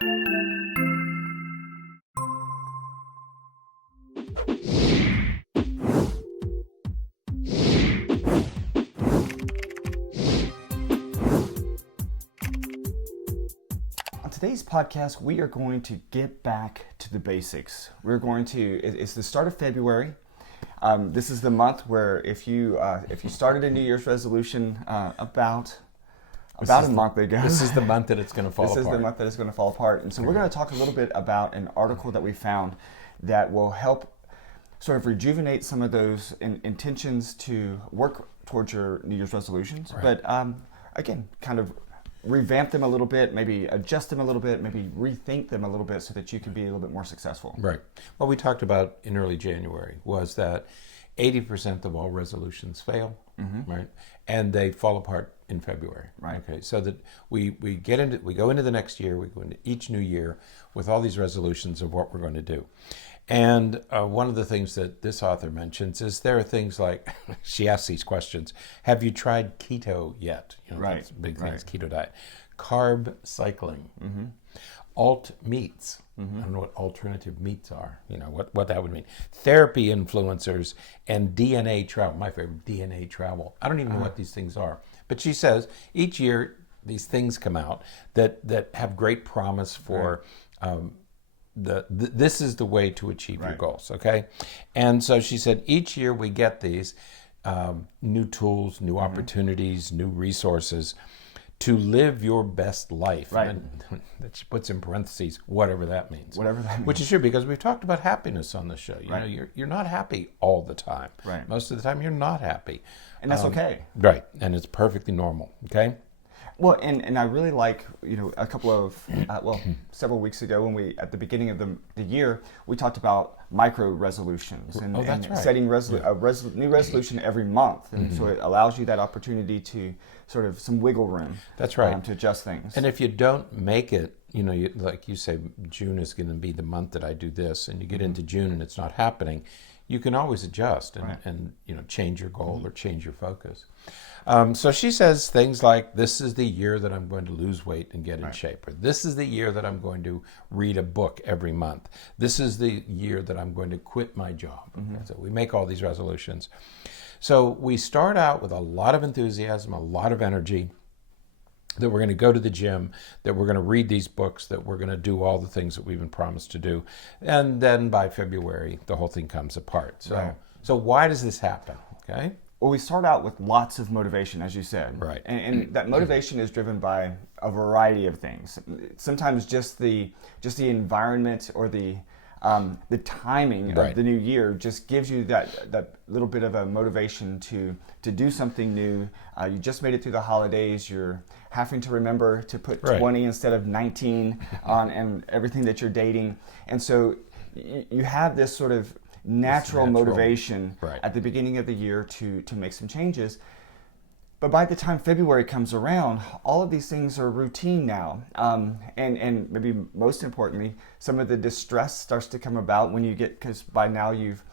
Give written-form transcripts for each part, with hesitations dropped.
On today's podcast, we are going to get back to the basics. It's the start of February. This is the month where if you started a New Year's resolution about a month ago. This is the month that it's going to fall apart. This is the month that it's going to fall apart. And so we're going to talk a little bit about an article that we found that will help sort of rejuvenate some of those intentions to work towards your New Year's resolutions. Right. But again, kind of revamp them a little bit, maybe adjust them a little bit, maybe rethink them a little bit so that you can be a little bit more successful. Right. What we talked about in early January was that 80% of all resolutions fail, right? And they fall apart in February. Right. Okay. So that we go into the next year, we go into each new year with all these resolutions of what we're going to do. And one of the things that this author mentions is there are things like, she asks these questions, have you tried keto yet? Right. That's big things, keto diet. Carb cycling. Alt meats. I don't know what alternative meats are, what that would mean. Therapy influencers and DNA travel. My favorite, DNA travel. I don't even know what these things are. But she says each year these things come out that have great promise for this is the way to achieve your goals, okay? And so she said each year we get these new tools, new opportunities, new resources to live your best life. Right. And she puts in parentheses, whatever that means. Whatever that means. Which is true, because we've talked about happiness on the show. You know, you're not happy all the time. Right. Most of the time you're not happy. And that's okay. Right, and it's perfectly normal, okay? Well, and I really like, a couple of, several weeks ago when at the beginning of the year, we talked about micro resolutions and setting new resolution every month. And so it allows you that opportunity to sort of some wiggle room. That's right. To adjust things. And if you don't make it, like you say, June is going to be the month that I do this, and you get into June and it's not happening, you can always adjust and change your goal or change your focus. So she says things like, this is the year that I'm going to lose weight and get in shape. Or this is the year that I'm going to read a book every month. This is the year that I'm going to quit my job. So we make all these resolutions. So we start out with a lot of enthusiasm, a lot of energy, that we're going to go to the gym, that we're going to read these books, that we're going to do all the things that we've been promised to do. And then by February, the whole thing comes apart. So why does this happen? Okay. Well, we start out with lots of motivation, as you said. Right. And that motivation is driven by a variety of things. Sometimes just the environment or the timing of the new year just gives you that little bit of a motivation to do something new. You just made it through the holidays. You're having to remember to put 20 instead of 19 on and everything that you're dating. And so you have this sort of natural motivation at the beginning of the year to make some changes. But by the time February comes around, all of these things are routine now. And maybe most importantly, some of the distress starts to come about when you because by now you've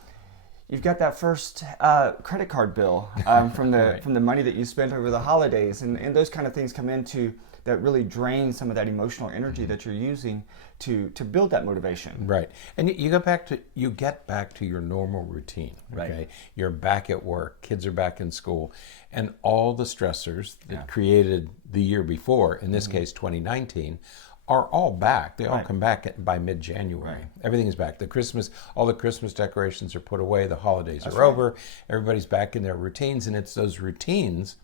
got that first credit card bill from the money that you spent over the holidays, and those kind of things come into that really drain some of that emotional energy that you're using to build that motivation. Right. And you get back to your normal routine. Okay. Right. You're back at work, kids are back in school, and all the stressors that created the year before, in this case 2019, are all back. They all come back by mid-January. Everything is back. All the Christmas decorations are put away, the holidays are over, everybody's back in their routines, and it's those routines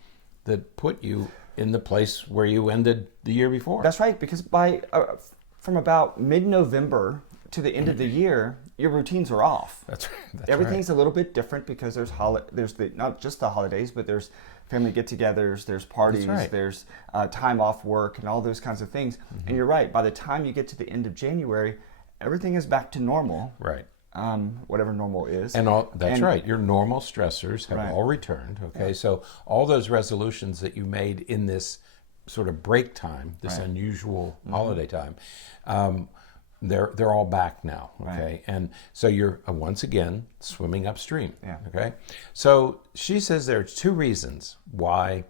that put you in the place where you ended the year before. That's right, because from about mid-November to the end of the year, your routines are off. That's Everything's a little bit different because there's not just the holidays, but there's family get-togethers, there's parties, there's time off work, and all those kinds of things. And you're right, by the time you get to the end of January, everything is back to normal. Right. Whatever normal is. That's right. Your normal stressors have all returned. Okay, so all those resolutions that you made in this sort of break time, this unusual holiday time, they're all back now. Okay, and so you're once again swimming upstream. Okay, so she says there are two reasons why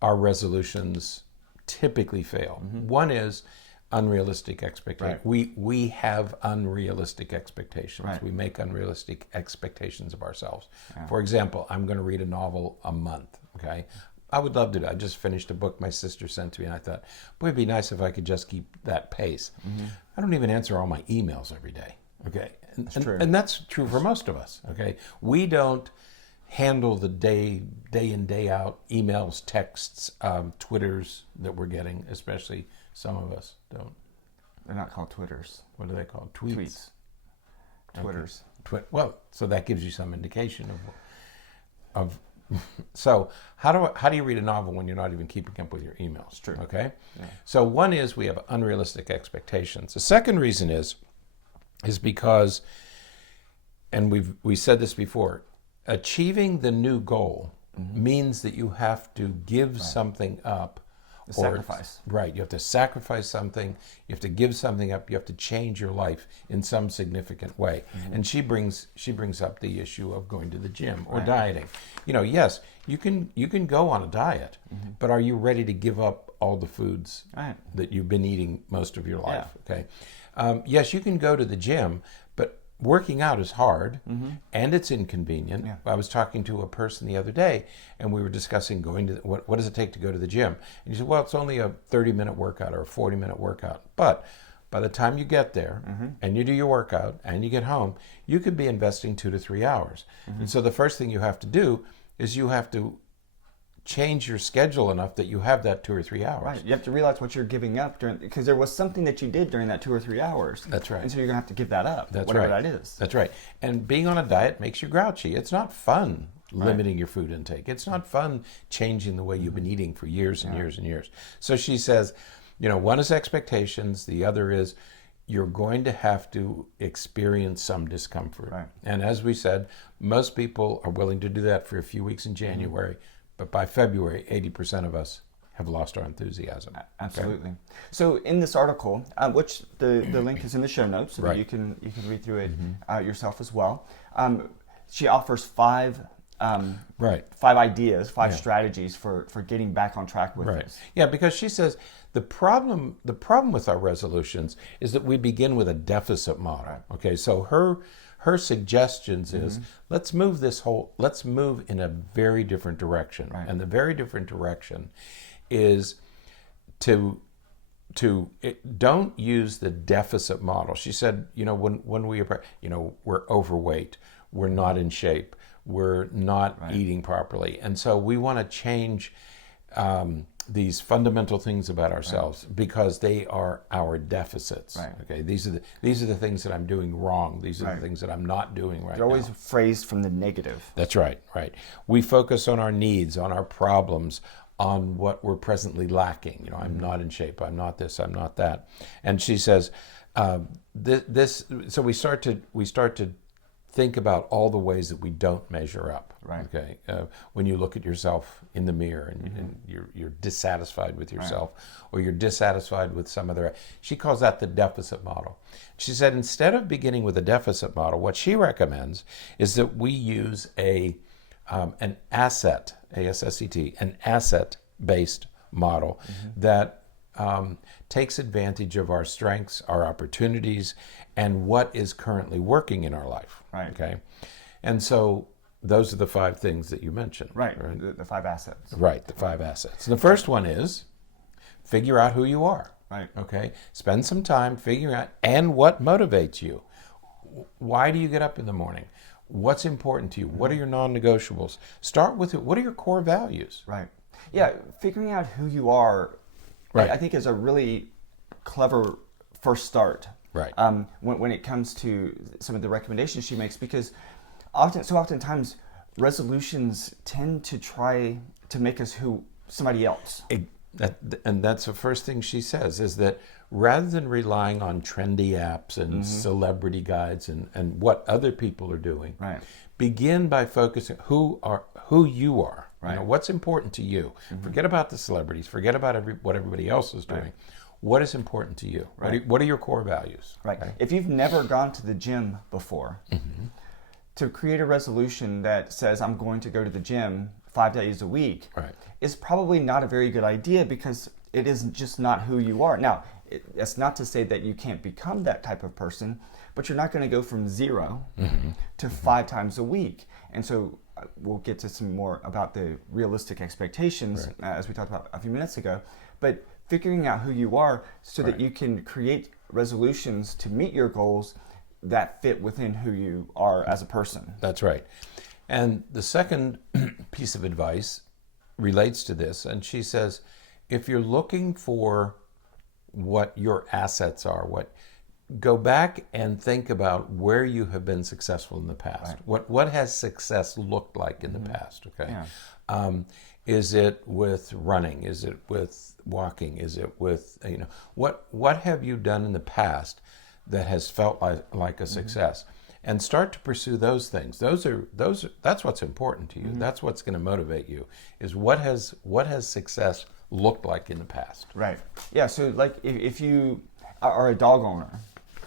our resolutions typically fail. One is unrealistic expectations. Right. We have unrealistic expectations. Right. We make unrealistic expectations of ourselves. Yeah. For example, I'm going to read a novel a month. Okay, I would love to do it. I just finished a book my sister sent to me, and I thought, boy, it'd be nice if I could just keep that pace. Mm-hmm. I don't even answer all my emails every day. Okay, and that's true for most of us. Okay, we don't handle the day in, day out emails, texts, Twitters that we're getting, especially some of us don't. They're not called Twitters. What are they called? Tweets. Twitters. Okay. Well, so that gives you some indication of so how do you read a novel when you're not even keeping up with your emails? True. Okay. Yeah. So one is we have unrealistic expectations. The second reason is because, and we said this before, achieving the new goal means that you have to give something up. Sacrifice. Right. You have to sacrifice something. You have to give something up. You have to change your life in some significant way. Mm-hmm. And she brings up the issue of going to the gym or dieting. Yes, you can go on a diet, but are you ready to give up all the foods that you've been eating most of your life? Yeah. Okay. Yes, you can go to the gym, but working out is hard and it's inconvenient. Yeah. I was talking to a person the other day and we were discussing going to, what does it take to go to the gym? And he said, well, it's only a 30-minute workout or a 40-minute workout. But by the time you get there and you do your workout and you get home, you could be investing 2 to 3 hours. And so the first thing you have to do is you have to change your schedule enough that you have that 2 or 3 hours. Right. You have to realize what you're giving up because there was something that you did during that 2 or 3 hours. That's right. And so you're going to have to give that up. That's whatever right. that is. That's right. And being on a diet makes you grouchy. It's not fun limiting your food intake. It's not fun changing the way you've been eating for years and years and years. So she says, one is expectations. The other is you're going to have to experience some discomfort. Right. And as we said, most people are willing to do that for a few weeks in January. But by February, 80% of us have lost our enthusiasm. Absolutely. Okay. So in this article, which the link is in the show notes, so that you can read through it yourself as well. She offers five ideas, five strategies for getting back on track with this. Yeah, because she says the problem with our resolutions is that we begin with a deficit model. Right. Okay, so her suggestions is let's move in a very different direction. Right. And the very different direction is don't use the deficit model. She said, when we're overweight, we're not in shape, we're not eating properly. And so we want to change these fundamental things about ourselves because they are our deficits. Right. Okay, these are the things that I'm doing wrong. These are the things that I'm not doing right now. They're always phrased from the negative. That's right. Right. We focus on our needs, on our problems, on what we're presently lacking. I'm not in shape. I'm not this. I'm not that. And she says this. So we start to think about all the ways that we don't measure up. Right. Okay. When you look at yourself in the mirror and you're dissatisfied with yourself, or you're dissatisfied with some other. She calls that the deficit model. She said instead of beginning with a deficit model, what she recommends is that we use an asset, ASSET, an asset-based model that takes advantage of our strengths, our opportunities, and what is currently working in our life. Right. Okay. And so those are the 5 things that you mentioned. Right. The 5 assets. Right. The 5 assets. And the first one is figure out who you are. Right. Okay. Spend some time figuring out and what motivates you. Why do you get up in the morning? What's important to you? What are your non-negotiables? Start with it. What are your core values? Right. Yeah. Figuring out who you are, I think, is a really clever first start. Right. When it comes to some of the recommendations she makes, because oftentimes resolutions tend to try to make us somebody else. And that's the first thing she says, is that rather than relying on trendy apps and celebrity guides and what other people are doing, begin by focusing who you are. Right. What's important to you. Forget about the celebrities. Forget about what everybody else is doing. Right. What is important to you? Right. What are your core values? Right. Okay. If you've never gone to the gym before, to create a resolution that says I'm going to go to the gym 5 days a week is probably not a very good idea, because it is just not who you are. Now, It's not to say that you can't become that type of person, but you're not going to go from 0 to 5 times a week. And so we'll get to some more about the realistic expectations as we talked about a few minutes ago. But figuring out who you are so that you can create resolutions to meet your goals that fit within who you are as a person. That's right. And the second piece of advice relates to this, and she says, if you're looking for what your assets are, go back and think about where you have been successful in the past. What has success looked like in the past? Okay, is it with running? Is it with walking? Is it with what have you done in the past that has felt like a success? And start to pursue those things. That's what's important to you. That's what's going to motivate you. Is what has success looked like in the past? Right. Yeah. So like if you are a dog owner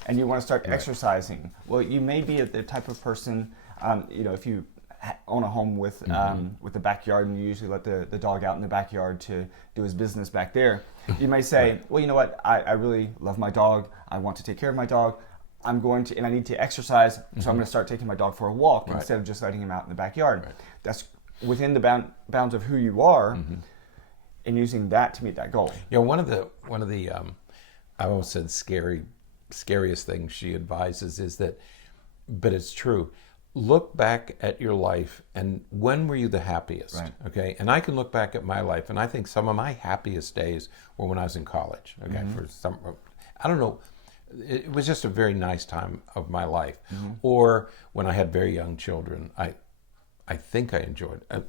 and you want to start exercising, well, you may be the type of person, if you own a home with a backyard and you usually let the dog out in the backyard to do his business back there, you may say, well, you know what, I really love my dog. I want to take care of my dog. I'm going to, and I need to exercise, so I'm going to start taking my dog for a walk instead of just letting him out in the backyard. That's within the bounds of who you are, and using that to meet that goal. One of the I almost said scariest things she advises is that, but it's true. Look back at your life and when were you the happiest? Okay, and I can look back at my life, and I think some of my happiest days were when I was in college. Okay, for some, I don't know. It was just a very nice time of my life. Or when I had very young children, I think I enjoyed it.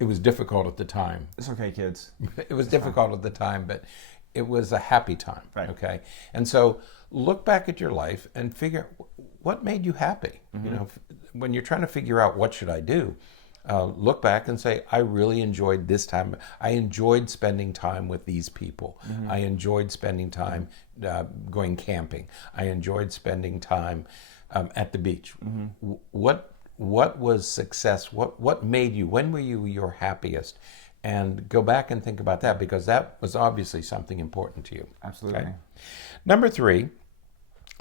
It was difficult at the time. It's okay, kids. It was difficult at the time, but it was a happy time. Okay, and so look back at your life and figure what made you happy. When you're trying to figure out what should I do, look back and say, I really enjoyed this time. I enjoyed spending time with these people. I enjoyed spending time going camping. I enjoyed spending time at the beach. What was success? What made you? When were you your happiest? And go back and think about that, because that was obviously something important to you. Absolutely. Okay? Number 3,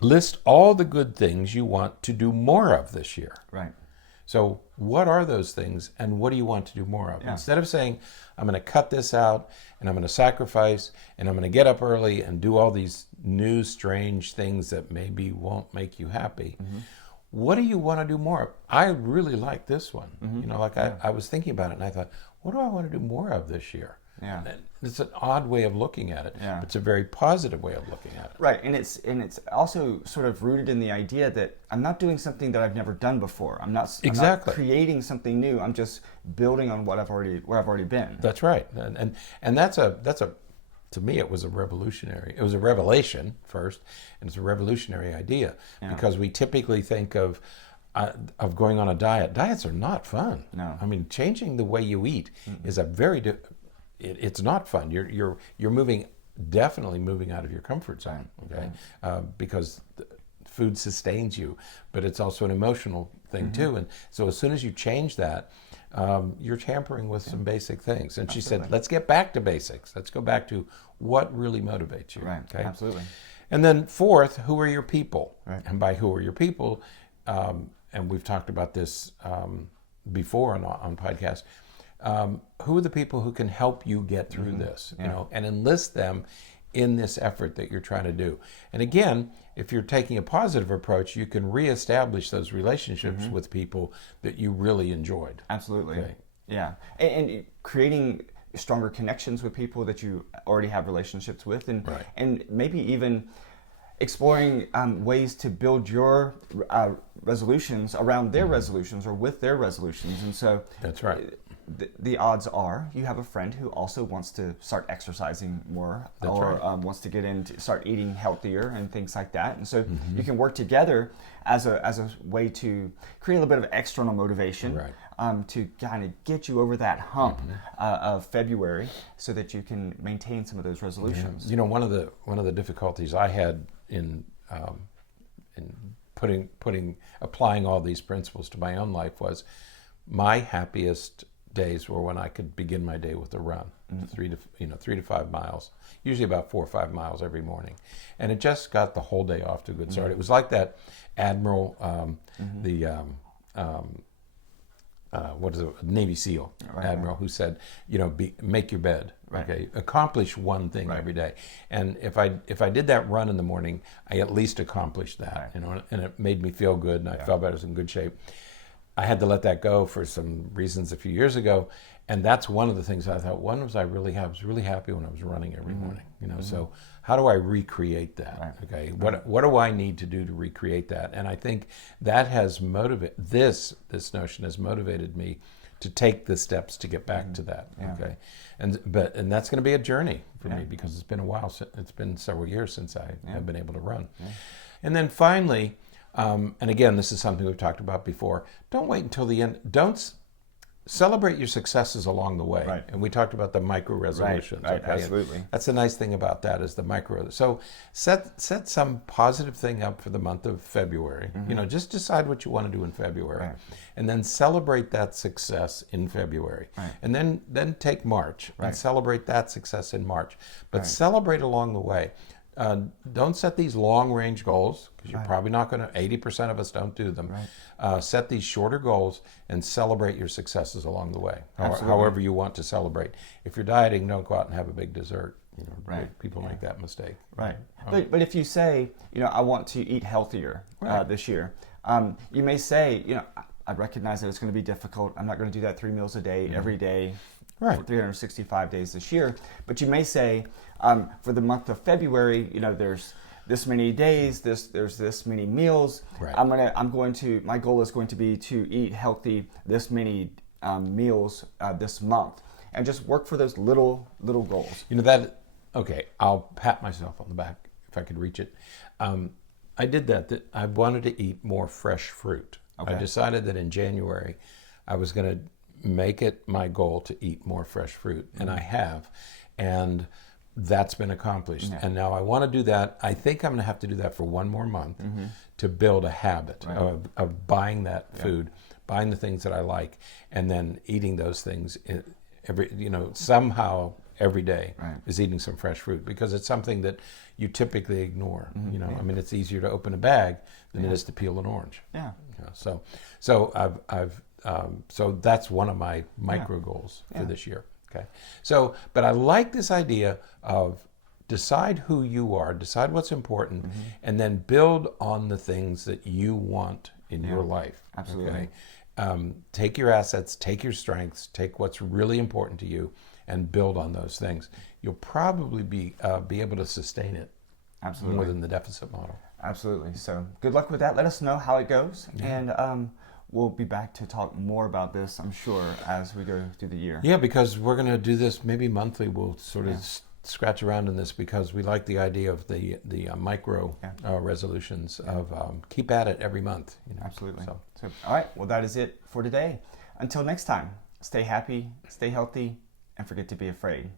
list all the good things you want to do more of this year. Right. So what are those things, and what do you want to do more of? Instead of saying, I'm going to cut this out, and I'm going to sacrifice, and I'm going to get up early and do all these new, strange things that maybe won't make you happy, what do you want to do more of? I really like this one. I was thinking about it, and I thought, what do I want to do more of this year? Yeah. It's an odd way of looking at it, but it's a very positive way of looking at it. Right, and it's also sort of rooted in the idea that I'm not doing something that I've never done before. I'm not creating something new. I'm just building on where I've already been. That's right, and that's a to me it was a revolutionary. It was a revelation first, and it's a revolutionary idea because we typically think of going on a diet. Diets are not fun. No, I mean changing the way you eat is a very it's not fun. You're definitely moving out of your comfort zone, okay? Because food sustains you, but it's also an emotional thing too. And so as soon as you change that, you're tampering with some basic things. And she said, let's get back to basics. Let's go back to what really motivates you. Right. Okay? Absolutely. And then 4th, who are your people? Right. And by who are your people, and we've talked about this before on podcasts. Who are the people who can help you get through this, and enlist them in this effort that you're trying to do. And again, if you're taking a positive approach, you can reestablish those relationships with people that you really enjoyed. Absolutely. Okay. Yeah. And creating stronger connections with people that you already have relationships with, and maybe even exploring ways to build your resolutions around their resolutions or with their resolutions. And so that's right. The odds are you have a friend who also wants to start exercising more, wants to start eating healthier and things like that. And so you can work together as a way to create a little bit of external motivation to kind of get you over that hump of February, so that you can maintain some of those resolutions. One of the difficulties I had in applying all these principles to my own life was my happiest days were when I could begin my day with a run. 3 to 5 miles, usually about 4 or 5 miles every morning, and it just got the whole day off to a good start. It was like that Admiral, what is it, Navy SEAL Admiral, who said, make your bed. Okay, accomplish one thing every day. And if I did that run in the morning, I at least accomplished that. And it made me feel good, and I felt better, I was in good shape. I had to let that go for some reasons a few years ago, and that's one of the things I thought. One was I was really happy when I was running every morning. So how do I recreate that? Okay, what do I need to do to recreate that? And I think that has motivated this notion has motivated me to take the steps to get back to that. Okay, and that's going to be a journey for me, because it's been a while. It's been several years since I have been able to run. And then finally, and again, this is something we've talked about before. Don't wait until the end. Celebrate your successes along the way. And we talked about the micro resolutions. Right, absolutely. And that's the nice thing about that, is the micro. So set some positive thing up for the month of February. Just decide what you want to do in February, and then celebrate that success in February. And then take March and celebrate that success in March. But celebrate along the way. Don't set these long-range goals, because you're probably not going to. 80% of us don't do them. Set these shorter goals and celebrate your successes along the way. However you want to celebrate. If you're dieting, don't go out and have a big dessert. People make that mistake. But if you say, I want to eat healthier this year, you may say, I recognize that it's going to be difficult. I'm not going to do that 3 meals a day every day. For 365 days this year, but you may say, for the month of February, there's this many days, there's this many meals. My goal is going to be to eat healthy this many meals this month, and just work for those little goals. Okay, I'll pat myself on the back if I could reach it. I did that. I wanted to eat more fresh fruit. I decided that in January, I was going to make it my goal to eat more fresh fruit, and I have, and that's been accomplished. And now I want to do that. I think I'm going to have to do that for one more month to build a habit of buying that food, buying the things that I like, and then eating those things somehow every day is eating some fresh fruit, because it's something that you typically ignore. I mean, it's easier to open a bag than it is to peel an orange. So that's one of my micro goals for this year. Okay. So, but I like this idea of decide who you are, decide what's important, and then build on the things that you want in your life. Absolutely. Okay. Take your assets, take your strengths, take what's really important to you, and build on those things. You'll probably be able to sustain it more than the deficit model. Absolutely. So good luck with that. Let us know how it goes, and we'll be back to talk more about this, I'm sure, as we go through the year. Yeah, because we're going to do this maybe monthly. We'll sort of scratch around in this, because we like the idea of the micro resolutions of keep at it every month. Absolutely. So, all right. Well, that is it for today. Until next time, stay happy, stay healthy, and forget to be afraid.